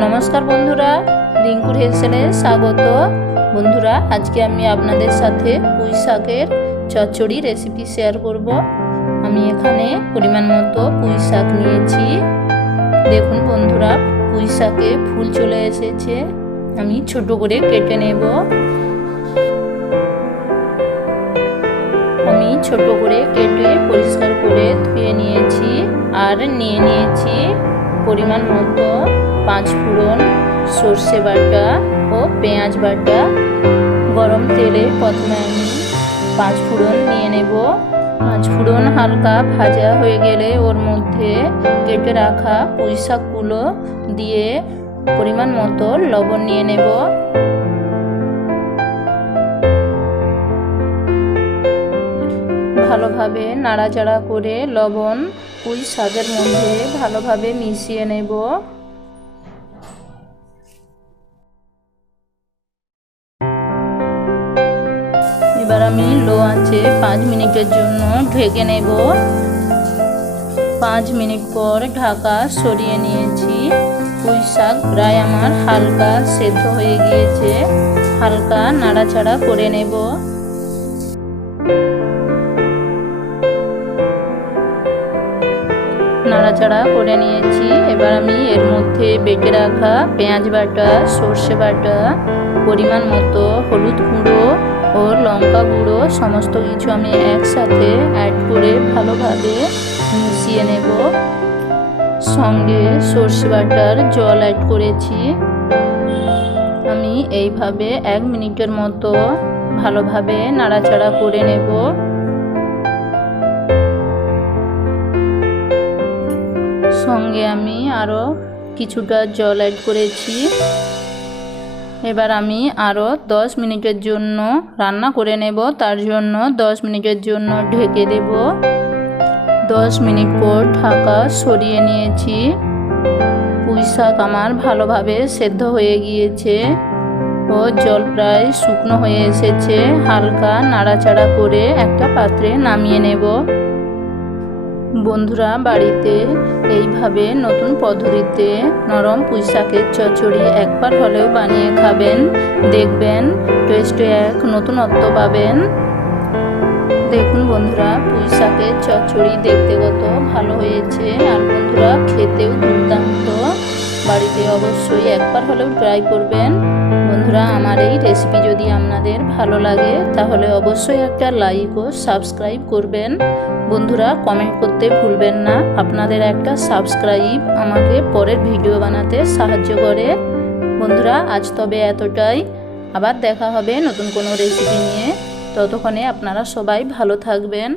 নমস্কার বন্ধুরা, রিঙ্কুর হেসেলে স্বাগত। বন্ধুরা, আজকে আমি আপনাদের সাথে পুঁই শাকের চচ্চড়ি রেসিপি শেয়ার করব। আমি এখানে পরিমাণ মতো পুঁই শাক নিয়েছি। দেখুন বন্ধুরা, পুঁই শাকে ফুল চলে এসেছে। আমি ছোট করে কেটে নেব। আমি ছোট করে কেটে পরিষ্কার করে ধুয়ে নিয়েছি আর নিয়ে নিয়েছি। পরিমাণ মতো পাঁচ ফোড়ন, সর্ষে বাটা ও পেঁয়াজ বাটা। গরম তেলে প্রথমে আমি পাঁচ ফোড়ন নিয়ে নেব। পাঁচ ফোড়ন হালকা ভাজা হয়ে গেলে ওর মধ্যে কেটে রাখা পুঁই শাকগুলো দিয়ে পরিমাণ মতো লবণ নিয়ে নেব। ভালোভাবে নাড়াচাড়া করে লবণ পুঁই শাকের মধ্যে ভালোভাবে মিশিয়ে নেব। এবার আমি লো আছে পাঁচ মিনিটের জন্য ঢেকে নেব। পাঁচ মিনিট পর ঢাকা সরিয়ে নিয়েছি। পুঁই শাক প্রায় আমার হালকা সেদ্ধ হয়ে গিয়েছে। হালকা নাড়াচাড়া করে নেব। নাড়াচাড়া করে নিয়েছি। এবার আমি এর মধ্যে বেটে রাখা পেঁয়াজ বাটা, সর্ষে বাটা, পরিমাণ মতো হলুদ গুঁড়ো ও লঙ্কা গুঁড়ো, সমস্ত কিছু আমি একসাথে অ্যাড করে ভালোভাবে মিশিয়ে নেব। সঙ্গে সর্ষে বাটার জল অ্যাড করেছি। আমি এইভাবে এক মিনিটের মতো ভালোভাবে নাড়াচাড়া করে নেব। সঙ্গে আমি আরও কিছুটা জল অ্যাড করেছি। এবার আমি আরও দশ মিনিটের জন্য রান্না করে নেব। তার জন্য দশ মিনিটের জন্য ঢেকে দেব। দশ মিনিট পর ঢাকা সরিয়ে নিয়েছি। পুঁই শাক আমার ভালোভাবে সেদ্ধ হয়ে গিয়েছে ও জল প্রায় শুকনো হয়ে এসেছে। হালকা নাড়াচাড়া করে একটা পাত্রে নামিয়ে নেব। বন্ধুরা বাড়িতে এইভাবে নতুন পদ্ধতিতে নরম পুঁই শাকের চচ্চড়ি একবার হলেও বানিয়ে খাবেন। দেখবেন টেস্টে এক নতুনত্ব পাবেন। দেখুন বন্ধুরা পুঁই শাকের চচ্চড়ি দেখতে কত ভালো হয়েছে। আর বন্ধুরা, খেতেও দুর্দান্ত। বাড়িতে অবশ্যই একবার হলেও ট্রাই করবেন। বন্ধুরা, আমার এই রেসিপি যদি আপনাদের ভালো লাগে, তাহলে অবশ্যই একটা লাইক ও সাবস্ক্রাইব করবেন। বন্ধুরা কমেন্ট করতে ভুলবেন না। আপনাদের একটা সাবস্ক্রাইব আমাকে পরের ভিডিও বানাতে সাহায্য করে। বন্ধুরা, আজ তবে এতটাই। আবার দেখা হবে নতুন কোনো রেসিপি নিয়ে। ততক্ষণে আপনারা সবাই ভালো থাকবেন।